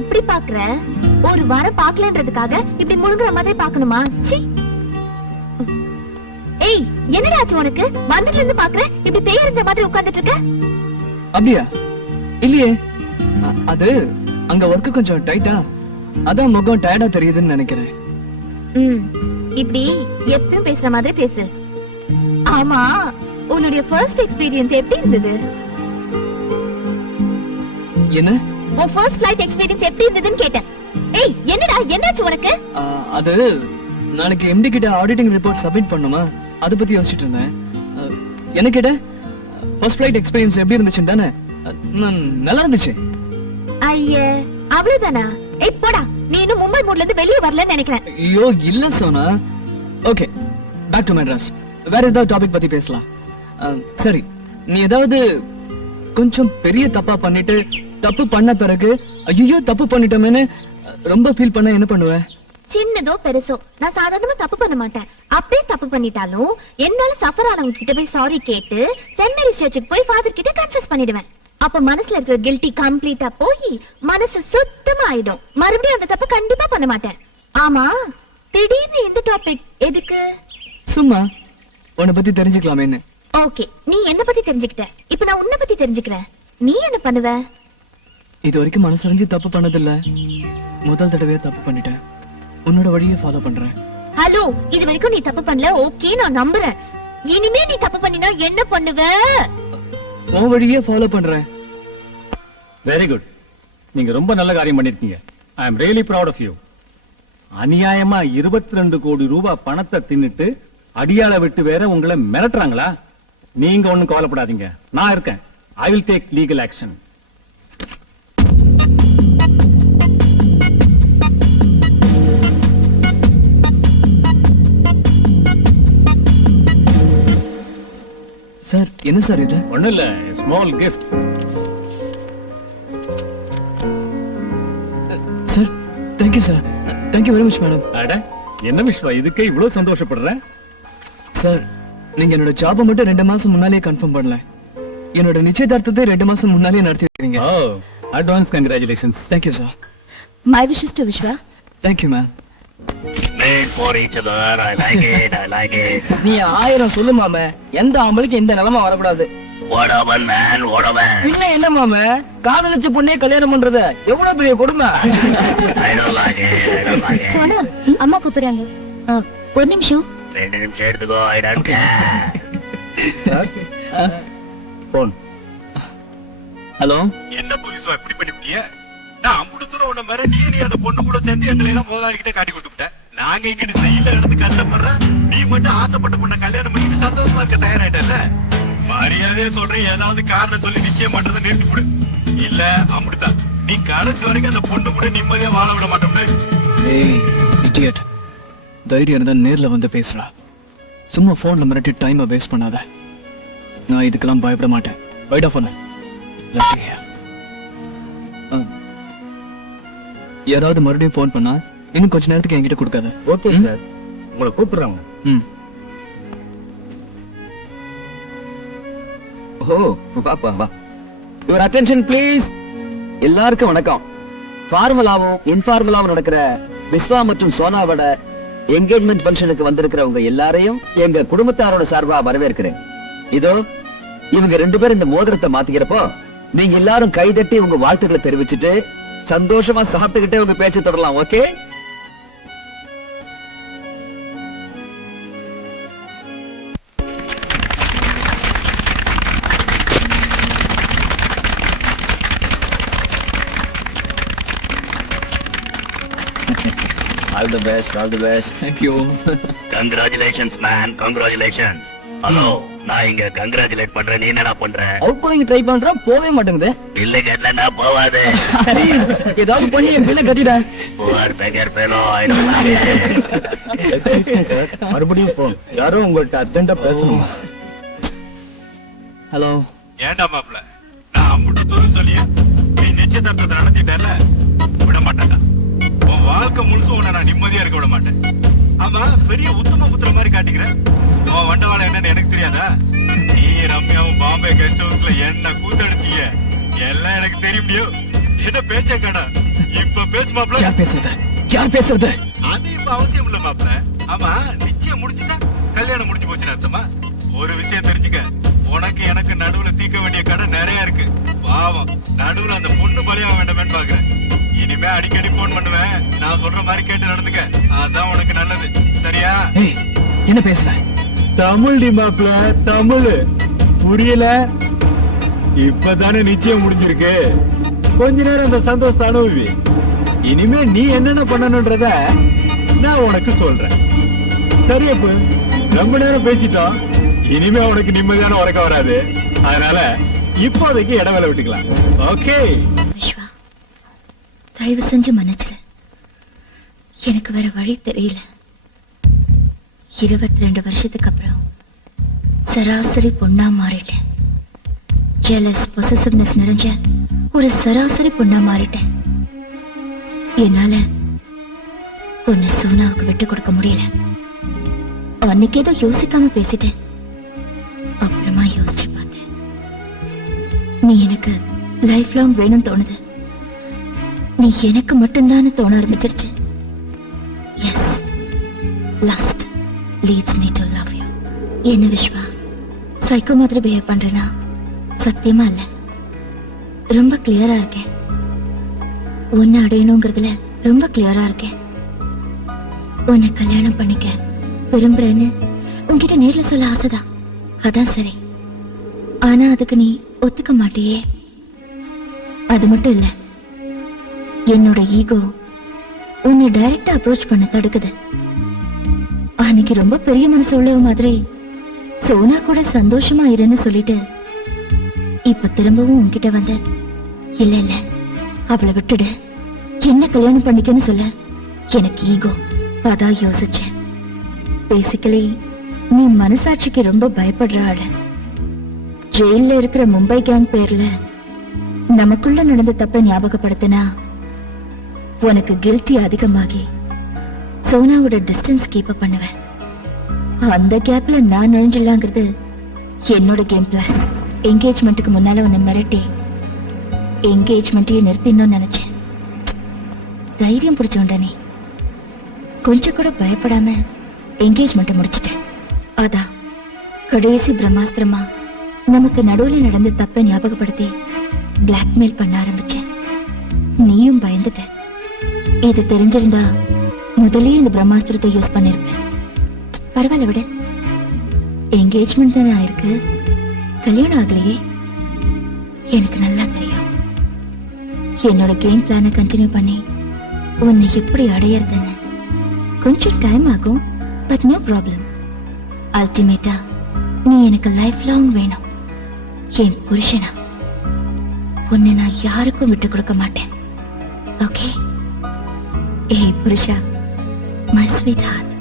இப்படி பாக்குற? ஒரு வாரம் பாக்கலன்றதுக்காக இப்படி முழுங்குற மாதிரி பாக்கணுமா? சி. ஏய், என்னடா ஆச்சு உனக்கு? வந்துட்டு இருந்து பாக்குற இப்படி பேயறிஞ்ச மாதிரி உட்கார்ந்துட்டு இருக்க. அப்படியா? இல்லையே, அது அங்க ஒர்க் கொஞ்சம் டைட்டா, அதான் முகம் டயர்டா தெரியுதுன்னு நினைக்கிறேன். இப்படி எப்பவும் பேசுற மாதிரி பேசு. ஆமா, உன்னுடைய ஃபர்ஸ்ட் எக்ஸ்பீரியன்ஸ் எப்படி இருந்தது? என்ன? உன் ஃபர்ஸ்ட் ஃளைட் எக்ஸ்பீரியன்ஸ் எப்படி இருந்ததுன்னு கேட்டேன். ஏய், என்னடா என்னாச்சு உனக்கு? அது நாளைக்கு எம்டி கிட்ட ஆடிட்டிங் ரிப்போர்ட் சப்மிட் பண்ணுமா, அத பத்தி யோசிச்சிட்டு இருந்தேன். என்ன கேட்ட? ஃபர்ஸ்ட் ஃளைட் எக்ஸ்பீரியன்ஸ் எப்படி இருந்துச்சுன்னு தானே? நல்லா இருந்துச்சு. ஐயே, அவ்வளவுதானா? ஏய் போடா, நீ இன்னும் மும்பை மூட்ல இருந்து வெளிய வரலன்னு நினைக்கிறேன். ஐயோ இல்ல Sona. Okay, back to Madras. வேற ஏதாவது டாபிக் பத்தி பேசலாம். சரி, நீ ஏதாவது கொஞ்சம் பெரிய தப்பா பண்ணிட்டு தப்பு பண்ண பிறகு ஐயோ தப்பு பண்ணிட்டோமேன்னு ரொம்ப ஃபீல் பண்ண என்ன பண்ணுவ? சின்னதோ பெருசோ நான் சாதாரணமா தப்பு பண்ண மாட்டேன். அப்படியே தப்பு பண்ணிட்டாலும் என்னால சஃபர் ஆனவங்க கிட்ட போய் சாரி கேட்டு சென்ட் மேரிஸ் சர்ச்சுக்கு போய் ஃபாதர் கிட்ட கன்ஃபஸ் பண்ணிடுவேன். அப்ப மனசுல இருக்கிற கில்ட்டி கம்ப்ளீட்டா போய் மனசு சுத்தமா ஆயிடும். மறுபடியும் அந்த தப்பு கண்டிப்பா பண்ண மாட்டேன். ஆமா, திடீர்னு இந்த டாபிக் எதுக்கு? சும்மா உன்னை பத்தி தெரிஞ்சுக்கலாமேன்னு. ஓகே, நீ என்ன பத்தி தெரிஞ்சுக்கிட்ட, இப்ப நான் உன்னை பத்தி தெரிஞ்சுக்கிறேன். நீ என்ன பண்ணுவ? இது வரைக்கும் மனசறிஞ்சு தப்பு பண்ணதில்ல, முதல் தடவையா தப்பு பண்ணிட்டேன். உன்னோட வழியை ஃபாலோ பண்றேன். ஹலோ, இது வரைக்கும் நீ தப்பு பண்ணல, ஓகே நான் நம்புறேன். இனிமே நீ தப்பு பண்ணினா என்ன பண்ணுவ? உன் வழியே ஃபாலோ பண்றேன். Very good. நீங்க ரொம்ப நல்ல காரியம் பண்ணிருக்கீங்க. I am really proud of you. அநியாயமா 22 கோடி ரூபாய் பணத்தை தின்னுட்டு அடியாள விட்டு வேற உங்களை மிரட்டுறாங்களா? நீங்க ஒண்ணும் கவலைப்படாதீங்க, நான் இருக்கேன். I will take legal action. Sir, என்ன சார் இது? ஒண்ணும் இல்ல, small gift. Sir, thank you sir. Thank you very much madam. அட, என்ன விஸ்வா இதுக்கே இவ்வளவு சந்தோஷப்படுற? சார், நீங்க என்னோட ஜாபை மட்டும் 2 மாசம் முன்னாலே கன்ஃபார்ம் பண்ணல, என்னோட நிச்சயதார்த்தத்தை 2 மாசம் முன்னாலே நடத்தி வைக்கிறீங்க. Oh, advance congratulations. Thank you sir. My wishes to Vishwa. Thank you ma'am. Made for each other. I like it. I like it. நீ 1000 சொல்லு மாமே, எந்த ஆம்பளைக்கு இந்த நிலைமை வரக்கூடாது. What a man, what a man. பின்ன என்ன மாமே, காதலிச்ச பொண்ணே கல்யாணம் பண்றது எவ்வளவு பெரிய கொடுமை. I don't like it. I don't like it. Sona, அம்மா கூப்பிடுறாங்க. ஒரு நிமிஷம். 2 நிமிஷம் எடுத்துக்கோ. I don't care. Phone. Hello. என்ன புதுசா இப்படி பண்ணிவிட்டிய? நான் அம்புட்டு தூரம் உன்ன மிரட்டி நீ அந்த பொண்ணு கூட சேர்ந்து எங்களை எல்லாம் முதலாளிகிட்ட காட்டி கொடுத்துட்டேன். நாங்க இங்கிட்டு செய்யல எடுத்து கஷ்டப்படுறேன், நீ மட்டும் ஆசைப்பட்ட பொண்ணை கல்யாணம் பண்ணிட்டு சந்தோஷமா இருக்க தயாராயிட்டல. மரியாதையா சொல்றேன், ஏதாவது காரணம் சொல்லி நிச்சயம் பண்றதை நிறுத்தி கொடு. இல்ல அம்புட்டுதான் நீ கடைசி வரைக்கும் அந்த பொண்ணு கூட நிம்மதியா வாழ விட மாட்டோம். ஏய் இடியட், தைரியம் இருந்தா நேர்ல வந்து பேசுறா. சும்மா போன்ல மிரட்டி டைமை வேஸ்ட் பண்ணாத. நான் இதுக்கெல்லாம் பயப்பட மாட்டேன். வைடா போன. யாராவது மறுபடியும் போன் பண்ணா இன்னும் கொஞ்ச நேரத்துக்கு என்கிட்ட கொடுக்காத. ஓகே சார், உங்களை கூப்பிடுறாங்க. ஓ, பாப்பா வா. Your attention please. எல்லாருக்கும் வணக்கம். ஃபார்மலாவும் இன்ஃபார்மலாவும் நடக்கிற விஸ்வா மற்றும் சோனாவோட என்கேஜ்மெண்ட் ஃபங்க்ஷனுக்கு வந்திருக்கிறவங்க எல்லாரையும் எங்க குடும்பத்தாரோட சார்பா வரவேற்கிறேன். இதோ இவங்க 2 பேரும் இந்த மோதிரத்தை மாத்திக்கிறப்போ நீங்க எல்லாரும் கைதட்டி உங்க வாழ்த்துக்களை தெரிவிச்சுட்டு சந்தோஷமா சாப்பிட்டுக்கிட்டே உங்க பேச்சு தொடரலாம். Okay? All the best, all the best. Thank you. Congratulations man, congratulations. Hello, நான் இங்க கங்க்ராச்சுலேட் பண்றேன், நீ என்னடா பண்ற? அவுட் கோயிங் ட்ரை பண்றேன், போவே மாட்டேங்குது. பில்லு கட்டலன்னா போவாது. ஏதாவது பண்ணி என் பில்லை கட்டிட. Poor beggar fellow, I don't like it. Sir, மறுபடியும் போன். யாரோ உங்கள்ட்ட அர்ஜென்ட்டா பேசணுமா? ஹலோ. ஏண்டா மாப்ள, நான் அம்புட்டு தூரம் சொல்லியா நீ நிச்சயதார்த்தத்தை நடத்திட்டல, விட மாட்டேன்டா. உன் வாழ்க்கை முழுசும் உன்னை நான் நிம்மதியா இருக்க விட மாட்டேன். ஆமா, பெரிய உத்தம புத்திர மாதிரி காட்டிக்கிறேன். உன் வண்டவாளம் என்னன்னு எனக்கு தெரியாதா? நீ ரம்யாவும் பாம்பே கெஸ்ட் ஹவுஸ்ல என்ன கூத்தடிச்சீங்க எல்லாம் எனக்கு தெரியும். என்ன பேச்சே கடா? இப்ப பேசு மாப்ள. யார் பேசுறது? யார் பேசுறது? அது இப்ப அவசியம் இல்ல மாப்ள. ஆமா, நிச்சயம் முடிஞ்சுட்டா கல்யாணம் முடிஞ்சு போச்சுன்னு அர்த்தமா? ஒரு விஷயம் தெரிஞ்சுக்க, உனக்கு எனக்கு நடுவுல தீர்க்க வேண்டிய கடை நிறைய இருக்கு. பாவம், நடுவுல அந்த பொண்ணு பலியாக வேண்டாமேன்னு பாக்குறேன். இனிமே அடிக்கடி போன் பண்ணுவேன். நான் சொல்ற மாதிரி கேட்டு நடந்துக்க. அதான் உனக்கு நல்லது. சரியா? ஏய், என்ன பேசுற? தமிழ் டி மாப்ள, தமிழ் புரியல? இப்பதானே நிச்சயம் முடிஞ்சிருக்கு. கொஞ்ச நேரம் அந்த சந்தோஷத்தை அனுபவி. இனிமே நீ என்னென்ன பண்ணணும்ன்றத நான் உனக்கு சொல்றேன். சரியப்பு, ரொம்ப நேரம் பேசிட்டோம். இனிமே உனக்கு நிம்மதியான உறக்கம் வராது. அதனால இப்போதைக்கு இடவேளை விட்டுக்கலாம். ஓகே? விஸ்வா, தயவு செஞ்சு மன்னிச்சிரு. எனக்கு வேற வழி தெரியல. 22 வருஷத்துக்கு அப்புறம் சராசரி பொண்ணா மாறிட்டேன். ஜெலஸ் பொசசிவ்னஸ் நிறைஞ்ச ஒரு சராசரி பொண்ணா மாறிட்டேன். என்னால உன்னை சோனாவுக்கு விட்டு கொடுக்க முடியல. அன்னைக்கு ஏதோ யோசிக்காம பேசிட்டேன். அப்புறமா யோசிச்சு பார்த்தேன். நீ எனக்கு லைஃப் லாங் வேணும்னு தோணுது. நீ எனக்கு மட்டும்தான் தோண ஆரம்பிச்சிருச்சு. S, lost leads me to love you. என்ன விஸ்வா, சைக்கோ மாதிரி பிஹேவ் பண்றேனா? சத்தியமா இல்ல, ரொம்ப கிளியரா இருக்கேன். உன்னை அடையணுங்கிறதுல ரொம்ப கிளியரா இருக்கேன். உன்னை கல்யாணம் பண்ணிக்க விரும்புறேன்னு உன்கிட்ட நேர்ல சொல்ல ஆசைதான். அதான் சரி. ஆனா அதுக்கு நீ ஒத்துக்க மாட்டியே. அது மட்டும் இல்ல, என்னோட ஈகோ உன்னை டைரக்டா அப்ரோச் பண்ண தடுக்குது. அன்னைக்கு ரொம்ப பெரிய மனசு உள்ளவ மாதிரி சோனா கூட சந்தோஷமா இருன்னு சொல்லிட்டு இப்ப திரும்பவும் உன்கிட்ட வந்து இல்ல இல்ல அவளை விட்டுடு, என்ன கல்யாணம் பண்ணிக்கன்னு சொல்ல எனக்கு ஈகோ. அதான் யோசிச்சேன். பேசிக்கலி நீ மனசாட்சிக்கு ரொம்ப பயப்படுற ஆளு. ஜெயில இருக்கிற மும்பை கேங் பேர்ல நமக்குள்ள நடந்த தப்ப ஞாபகப்படுத்தினா உனக்கு கில்ட்டி அதிகமாகி சோனாவோட டிஸ்டன்ஸ் கீப் அப் பண்ணுவேன். அந்த கேப்ல நான் நுழைஞ்சிடலாங்கிறது என்னோட கேம் பிளான். என்கேஜ்மெண்ட்டுக்கு முன்னால உன்னை மிரட்டி என்கேஜ்மெண்ட்டையே நிறுத்திடணும்னு நினைச்சேன். தைரியம் பிடிச்சோண்ட நீ கொஞ்சம் கூட பயப்படாம என்கேஜ்மெண்ட்டை முடிச்சிட்டேன். அதான் கடைசி பிரம்மாஸ்திரமா நமக்கு நடுவுல நடந்த தப்பை ஞாபகப்படுத்தி பிளாக்மெயில் பண்ண ஆரம்பிச்சேன். நீயும் பயந்துட்ட. இது தெரிஞ்சிருந்தா முதலே இந்த பிரம்மாஸ்திரத்தை யூஸ் பண்ணிருப்பேன். பரவாயில்ல விட, என்கேஜ்மெண்ட் தானே ஆயிருக்கு, கல்யாணம் ஆகலையே. எனக்கு நல்லா தெரியும். என்னோட கேம் பிளானை கண்டினியூ பண்ணி உன்னை எப்படி அடையறதுன்னு. கொஞ்சம் டைம் ஆகும், பட் நோ ப்ராப்ளம். அல்டிமேட்டா நீ எனக்கு லைஃப் லாங் வேணும். என் புருஷனா உன்னை நான் யாருக்கும் விட்டு கொடுக்க மாட்டேன். ஓகே? ஏய் புருஷா, மை ஸ்வீட் ஹார்ட்,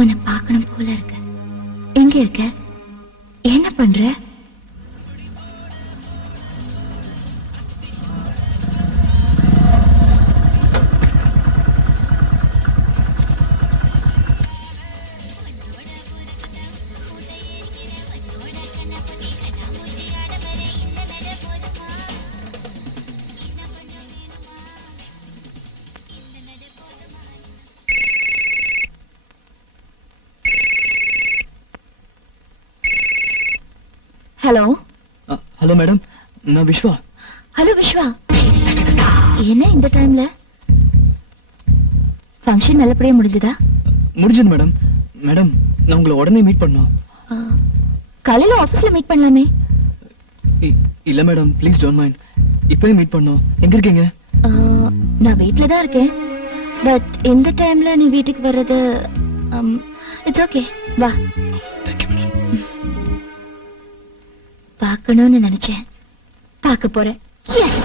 உன்னை பார்க்கணும் போல இருக்கு. எங்க இருக்க? என்ன பண்ற? ஹலோ. ஹலோ மேடம், நான் விஸ்வா. ஹலோ விஸ்வா, என்ன இந்த டைம்ல? ஃபங்க்ஷன் நல்லபடியா முடிஞ்சதா? முடிஞ்சது மேடம். மேடம், நான் உங்களை உடனே மீட் பண்ணோம். காலையில ஆபீஸ்ல மீட் பண்ணலாமே. இல்ல மேடம், ப்ளீஸ் டோன்ட் மைண்ட். இப்பவே மீட் பண்ணோம். எங்க இருக்கீங்க? நான் வீட்ல தான் இருக்கேன். பட் இந்த டைம்ல நீ வீட்டுக்கு வர்றது இட்ஸ் ஓகே. வா. Thank you madam. பார்க்கணும்னு நினைச்சேன், பார்க்க போறேன். எஸ்.